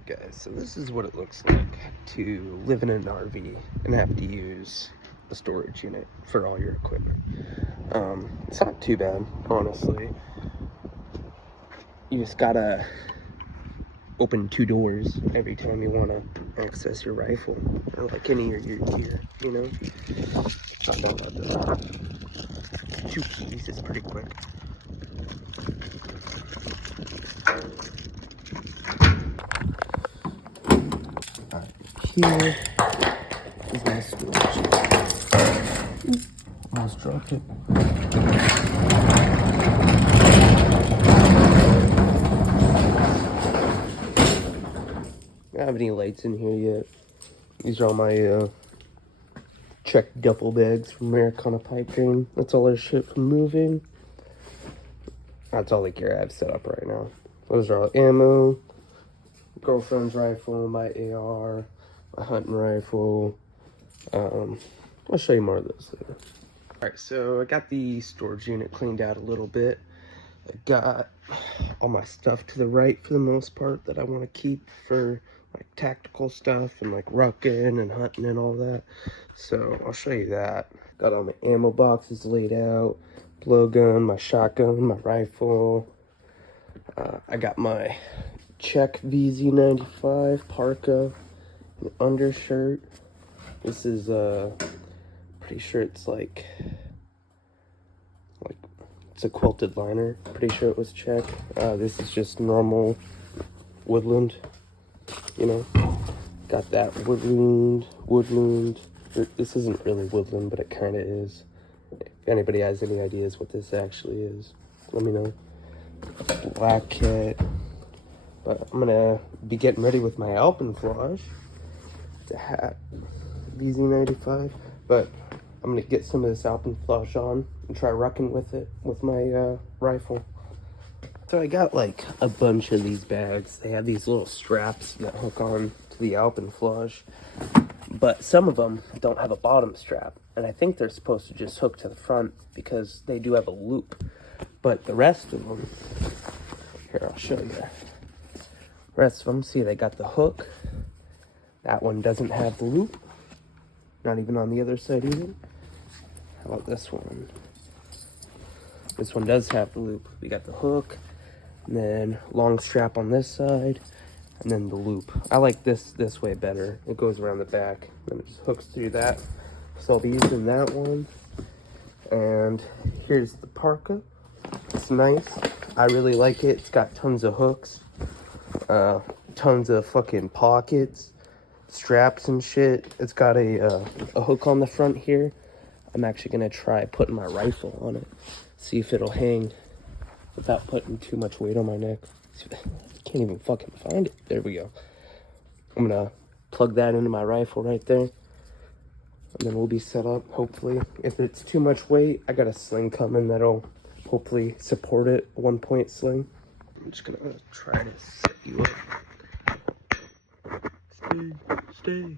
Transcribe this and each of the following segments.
Alright guys, so this is what it looks like to live in an RV and have to use a storage unit for all your equipment. It's not too bad, honestly. You just gotta open 2 doors every time you want to access your rifle, or like any of your gear, you know? I don't know about this. 2 keys is pretty quick. Alright, here is my storage. Almost dropped it. I don't have any lights in here yet. These are all my Czech duffel bags from Americana Pipedream. That's all our shit from moving. That's all the gear I have set up right now. Those are all ammo, girlfriend's rifle, my AR, my hunting rifle. I'll show you more of those later. Alright, so I got the storage unit cleaned out a little bit. I got all my stuff to the right for the most part that I want to keep for like tactical stuff and like rucking and hunting and all that. So I'll show you that. Got all my ammo boxes laid out, blowgun, my shotgun, my rifle. I got my Czech VZ95 Parka, an undershirt. This is pretty sure it's like it's a quilted liner. Pretty sure it was Czech. This is just normal woodland, you know. Got that woodland. This isn't really woodland, but it kind of is. If anybody has any ideas what this actually is, let me know. Black kit. But I'm gonna be getting ready with my Alpenflage. It's a hat, VZ95. But I'm gonna get some of this Alpenflage on and try rucking with it with my rifle. So I got like a bunch of these bags. They have these little straps that hook on to the Alpenflage, but some of them don't have a bottom strap, and I think they're supposed to just hook to the front because they do have a loop. But the rest of them, here, I'll show you. The rest of them, see, they got the hook. That one doesn't have the loop. Not even on the other side either. How about this one? This one does have the loop. We got the hook, and then long strap on this side, and then the loop. I like this way better. It goes around the back, and it just hooks through that. So I'll be using that one. And here's the Parka. It's nice. I really like it. It's got tons of hooks, tons of fucking pockets, straps and shit. It's got a hook on the front here. I'm actually gonna try putting my rifle on it, see if it'll hang without putting too much weight on my neck. I can't even fucking find it. There we go. I'm gonna plug that into my rifle right there, and then we'll be set up, hopefully. If it's too much weight, I got a sling coming that'll hopefully support it, 1-point sling. I'm just gonna try to set you up. Stay.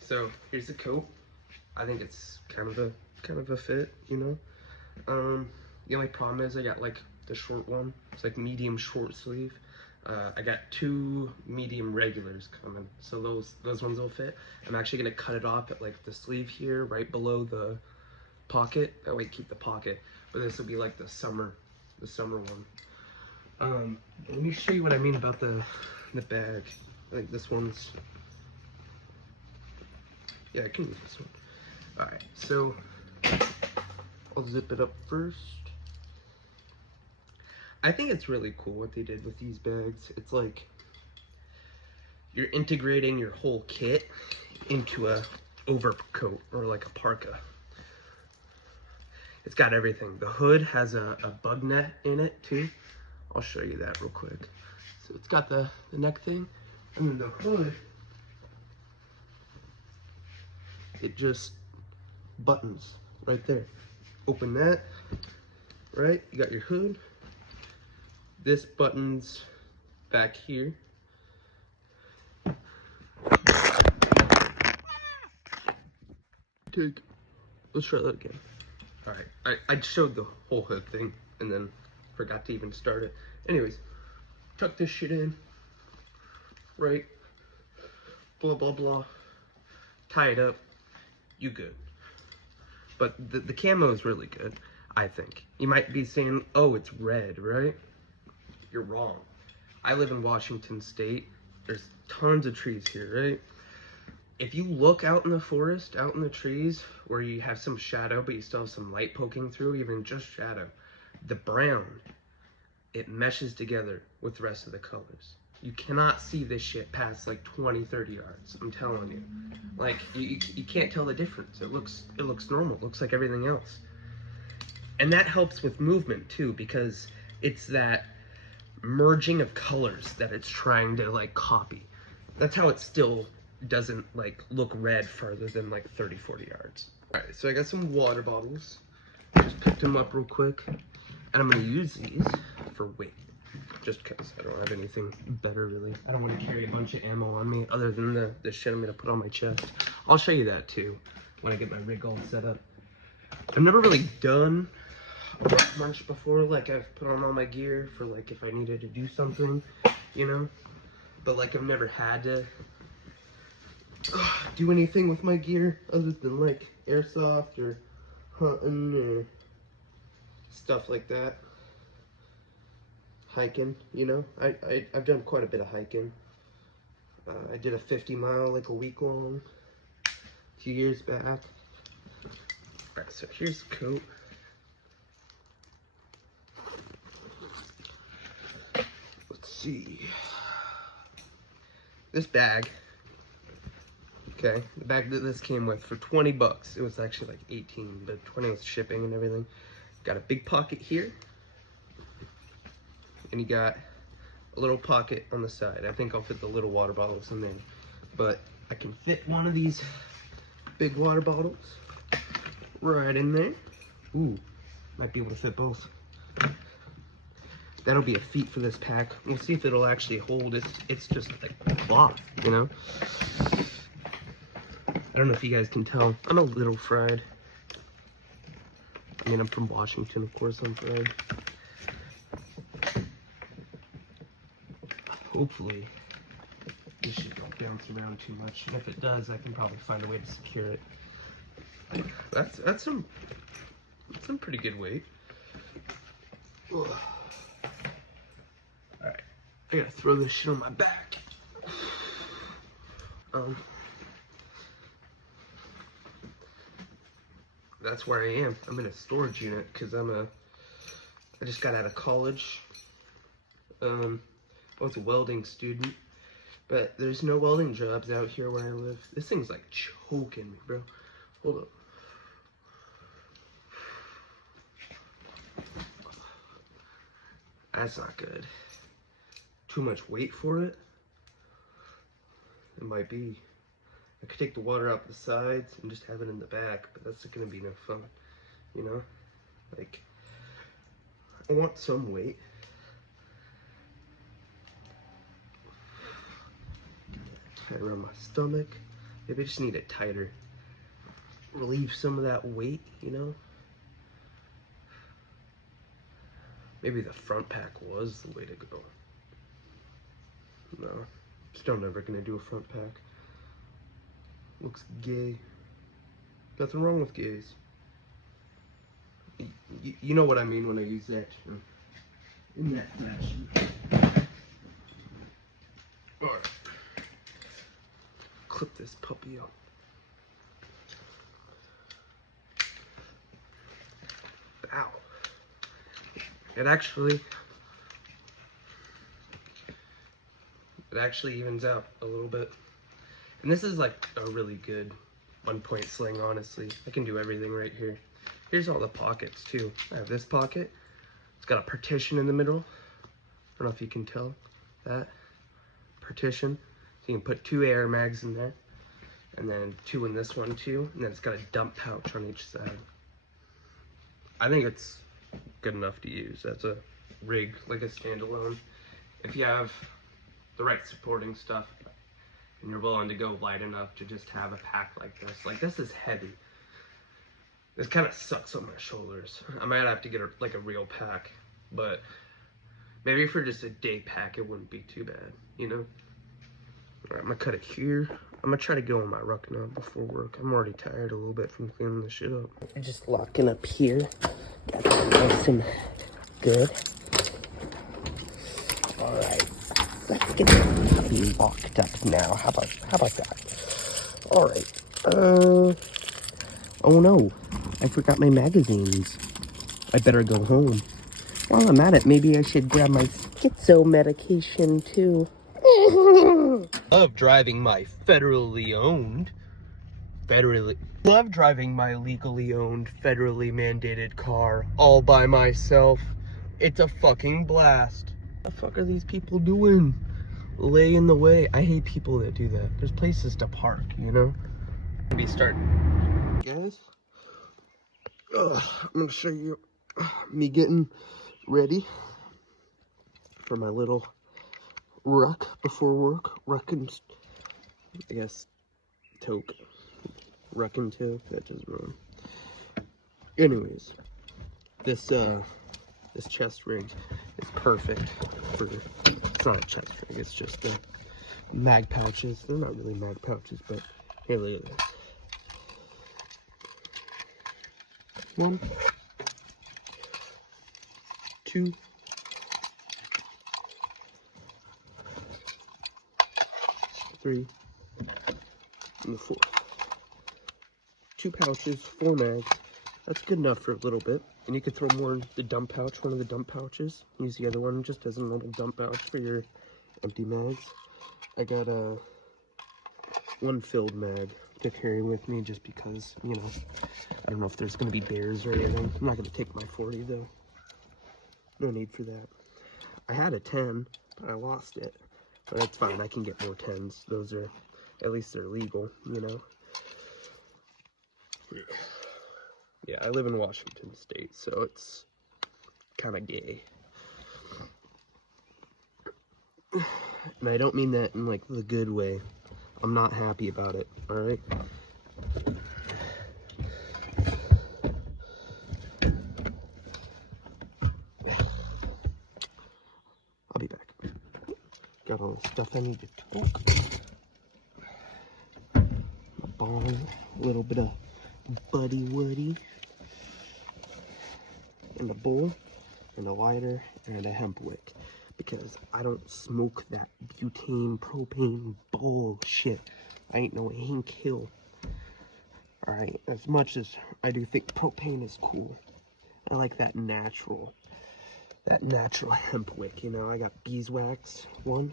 So here's the coat. I think it's kind of a fit, you know. The only problem is I got like the short one. It's like medium short sleeve. I got 2 medium regulars coming, so those ones will fit. I'm actually gonna cut it off at like the sleeve here, right below the pocket. That way keep the pocket. But this will be like the summer one. Let me show you what I mean about the bag. Like this one's, yeah, I can use this one. All right, so I'll zip it up first. I think it's really cool what they did with these bags. It's like you're integrating your whole kit into a overcoat or like a parka. It's got everything. The hood has a bug net in it too. I'll show you that real quick. So it's got the neck thing, and then the hood, it just buttons right there. Open that, right? You got your hood. This buttons back here. Let's try that again. All right, I showed the whole hood thing, and then Forgot to even start it. Anyways, tuck this shit in, right? Blah, blah, blah. Tie it up. You good. But the camo is really good, I think. You might be saying, oh, it's red, right? You're wrong. I live in Washington State. There's tons of trees here, right? If you look out in the forest, out in the trees, where you have some shadow, but you still have some light poking through, even just shadow, the brown, it meshes together with the rest of the colors. You cannot see this shit past like 20, 30 yards. I'm telling you. Like, you can't tell the difference. It looks normal. It looks like everything else. And that helps with movement too, because it's that merging of colors that it's trying to like copy. That's how it still doesn't like look red further than like 30, 40 yards. All right, so I got some water bottles. Just picked them up real quick. And I'm gonna use these for weight. Just because I don't have anything better really. I don't want to carry a bunch of ammo on me other than the shit I'm gonna put on my chest. I'll show you that too when I get my rig all set up. I've never really done a ruck march before. Like, I've put on all my gear for like if I needed to do something, you know, but like I've never had to do anything with my gear other than like airsoft or hunting or stuff like that. Hiking, you know, I've done quite a bit of hiking. I did a 50-mile like a week long a few years back. Alright, so here's the coat. Let's see. This bag, okay, the bag that this came with for 20 bucks. It was actually like 18, but 20 was shipping and everything. Got a big pocket here. And you got a little pocket on the side. I think I'll fit the little water bottles in there. But I can fit one of these big water bottles right in there. Ooh, might be able to fit both. That'll be a feat for this pack. We'll see if it'll actually hold. It's just like cloth, you know? I don't know if you guys can tell. I'm a little fried. I mean, I'm from Washington, of course I'm fried. Hopefully, this shit don't bounce around too much. And if it does, I can probably find a way to secure it. That's some pretty good weight. Ugh. Alright, I gotta throw this shit on my back. That's where I am. I'm in a storage unit because I just got out of college. I was a welding student, but there's no welding jobs out here where I live. This thing's like choking me, bro. Hold up. That's not good. Too much weight for it? It might be. I could take the water out the sides and just have it in the back, but that's not gonna be no fun, you know? Like, I want some weight. Tight around my stomach. Maybe I just need it tighter. Relieve some of that weight, you know? Maybe the front pack was the way to go. No, still never gonna do a front pack. Looks gay. Nothing wrong with gays. You know what I mean when I use that term. In that fashion. Alright. Clip this puppy up. Ow. It actually evens out a little bit. And this is like a really good 1-point sling, honestly. I can do everything right here. Here's all the pockets too. I have this pocket. It's got a partition in the middle. I don't know if you can tell that. Partition. So you can put 2 air mags in there. And then 2 in this one too. And then it's got a dump pouch on each side. I think it's good enough to use as a rig, like a standalone. If you have the right supporting stuff and you're willing to go light enough to just have a pack like this. Like, this is heavy. This kind of sucks on my shoulders. I might have to get like a real pack but maybe for just a day pack, it wouldn't be too bad, you know? Alright, I'm gonna cut it here. I'm gonna try to go on my ruck now before work. I'm already tired a little bit from cleaning this shit up. I'm just locking up here. Got that nice and good. Alright, let's get the puppy locked up now. How about that? Alright, oh no, I forgot my magazines. I better go home. While I'm at it, maybe I should grab my schizo medication too. Love driving my love driving my legally owned, federally mandated car all by myself. It's a fucking blast. What the fuck are these people doing? Lay in the way. I hate people that do that. There's places to park, you know? Maybe start, guys. I'm gonna show you me getting ready for my little ruck before work. Ruck and, I guess, toke. Ruck and toke, that doesn't rhyme. Anyways, this chest rig is perfect for, it's not a chest rig, it's just the mag pouches. They're not really mag pouches, but here, look at this. 1, 2, 3, and the 4th. 2 pouches, 4 mags. That's good enough for a little bit. And you could throw more in the dump pouch, one of the dump pouches. Use the other one just as a little dump pouch for your empty mags. I got one filled mag to carry with me just because, you know, I don't know if there's going to be bears or anything. I'm not going to take my 40 though. No need for that. I had a 10, but I lost it. But that's fine, I can get more 10s. Those are, at least they're legal, you know. Yeah, I live in Washington State, so it's kind of gay. And I don't mean that in, like, the good way. I'm not happy about it, alright? I'll be back. Got all the stuff I need to talk. A bong, a little bit of Buddy Woody, and a bowl, and a lighter, and a hemp wick, because I don't smoke that butane, propane bullshit. I ain't no Hank Hill. Alright, as much as I do think propane is cool, I like that natural hemp wick, you know. I got beeswax one.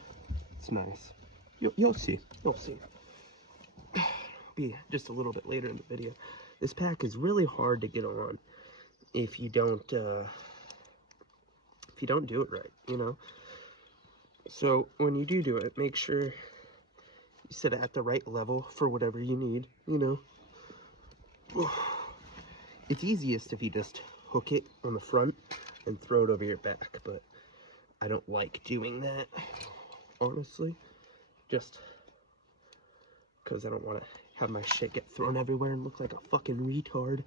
It's nice. You'll see. Be just a little bit later in the video. This pack is really hard to get on if you don't do it right, you know. So when you do it, make sure you sit at the right level for whatever you need, you know. It's easiest if you just hook it on the front and throw it over your back, but I don't like doing that, honestly, just because I don't want to have my shit get thrown everywhere and look like a fucking retard.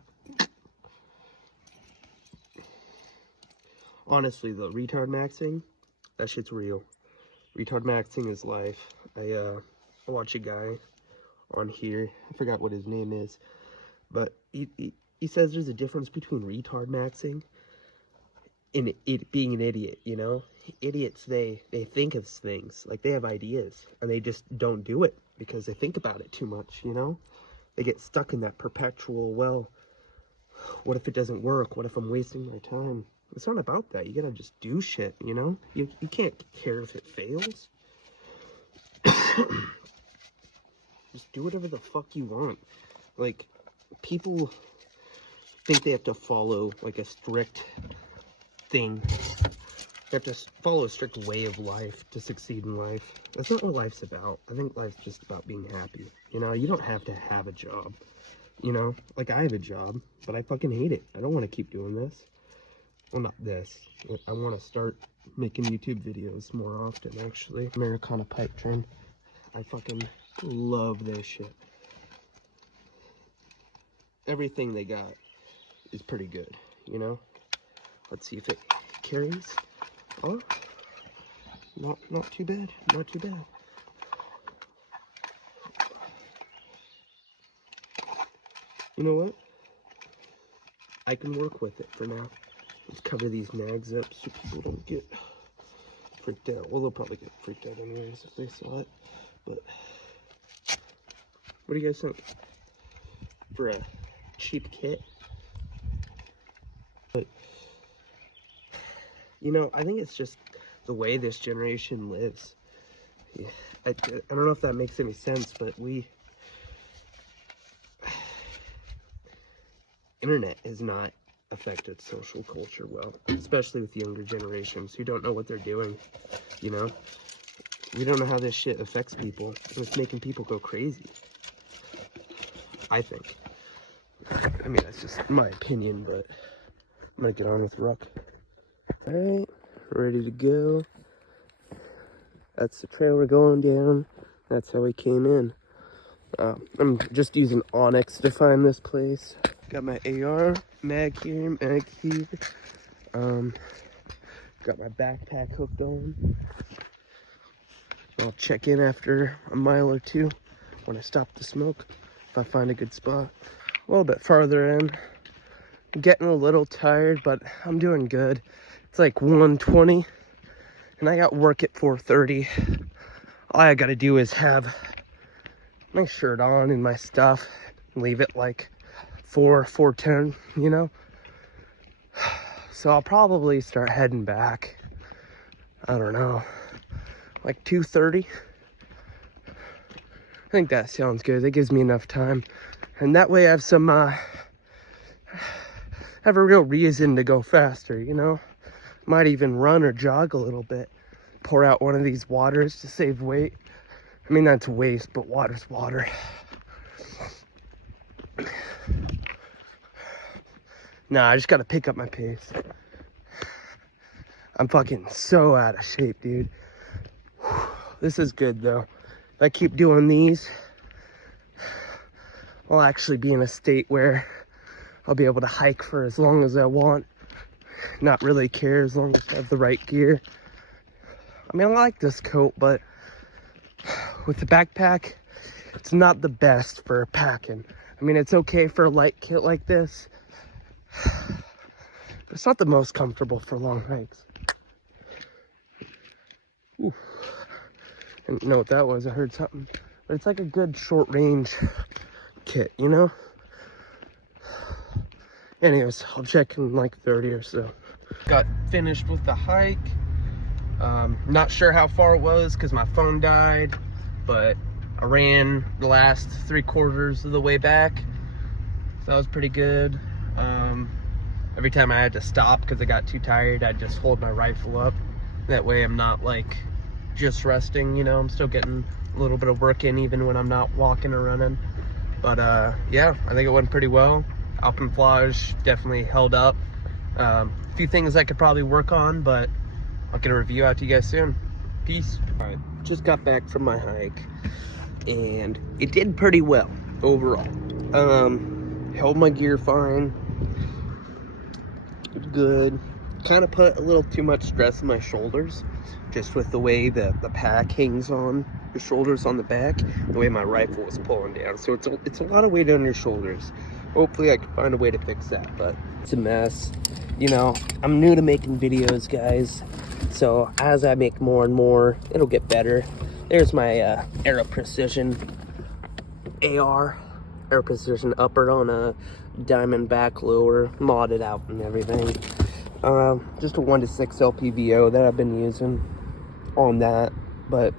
Honestly, though, retard maxing, that shit's real. Retard maxing is life. I watch a guy on here, I forgot what his name is, but he says there's a difference between retard maxing and it being an idiot, you know? Idiots, they think of things, like they have ideas, and they just don't do it because they think about it too much, you know? They get stuck in that perpetual, well, what if it doesn't work? What if I'm wasting my time? It's not about that. You gotta just do shit, you know? You can't care if it fails. Just do whatever the fuck you want. Like, people think they have to follow, like, a strict thing. You have to follow a strict way of life to succeed in life. That's not what life's about. I think life's just about being happy. You know, you don't have to have a job. You know, like I have a job, but I fucking hate it. I don't want to keep doing this. Well, not this. I want to start making YouTube videos more often, actually. Americana Pipedream. I fucking love their shit. Everything they got is pretty good, you know? Let's see if it carries. Oh, not too bad, not too bad. You know what? I can work with it for now. Let's cover these nags up so people don't get freaked out. Well, they'll probably get freaked out anyways if they saw it. But what do you guys think? For a cheap kit? But, you know, I think it's just the way this generation lives. Yeah, I don't know if that makes any sense, but internet has not affected social culture well, especially with younger generations who don't know what they're doing, you know? We don't know how this shit affects people. It's making people go crazy, I think. I mean, that's just my opinion, but I'm gonna get on with ruck. All right, ready to go. That's the trail we're going down. That's how we came in. I'm just using Onyx to find this place. Got my AR mag here, got my backpack hooked on. I'll check in after a mile or two when I stop to smoke, if I find a good spot. A little bit farther in. I'm getting a little tired, but I'm doing good. It's like 1:20, and I got work at 4:30. All I gotta do is have my shirt on and my stuff, leave it like 4:10, you know? So I'll probably start heading back, I don't know, like 2:30. I think that sounds good. That gives me enough time. And that way I have some, have a real reason to go faster, you know? Might even run or jog a little bit. Pour out one of these waters to save weight. I mean, that's waste, but water's water. Nah, I just gotta pick up my pace. I'm fucking so out of shape, dude. This is good, though. If I keep doing these, I'll actually be in a state where I'll be able to hike for as long as I want. Not really care as long as I have the right gear. I mean, I like this coat, but with the backpack, it's not the best for packing. I mean, it's okay for a light kit like this, but it's not the most comfortable for long hikes. Ooh. I didn't know what that was. I heard something. But it's like a good short range kit, you know? Anyways, I'll check in like 30 or so. Got finished with the hike. Not sure how far it was because my phone died, but I ran the last 3/4 of the way back. So that was pretty good. Every time I had to stop because I got too tired, I'd just hold my rifle up. That way I'm not like just resting, you know, I'm still getting a little bit of work in even when I'm not walking or running. But yeah, I think it went pretty well. Alpenflage definitely held up. A few things I could probably work on, but I'll get a review out to you guys soon. Peace. All right, just got back from my hike and it did pretty well overall. Held my gear fine. Good. Kind of put a little too much stress on my shoulders, just with the way the pack hangs on your shoulders on the back, the way my rifle was pulling down. So it's a lot of weight on your shoulders. Hopefully I can find a way to fix that, but it's a mess. You know, I'm new to making videos, guys. So as I make more and more, it'll get better. There's my Aero Precision AR, Aero Precision upper on a diamond back lower, modded out and everything. Just a 1:6 LPVO that I've been using on that. But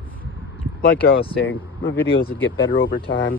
like I was saying, my videos will get better over time.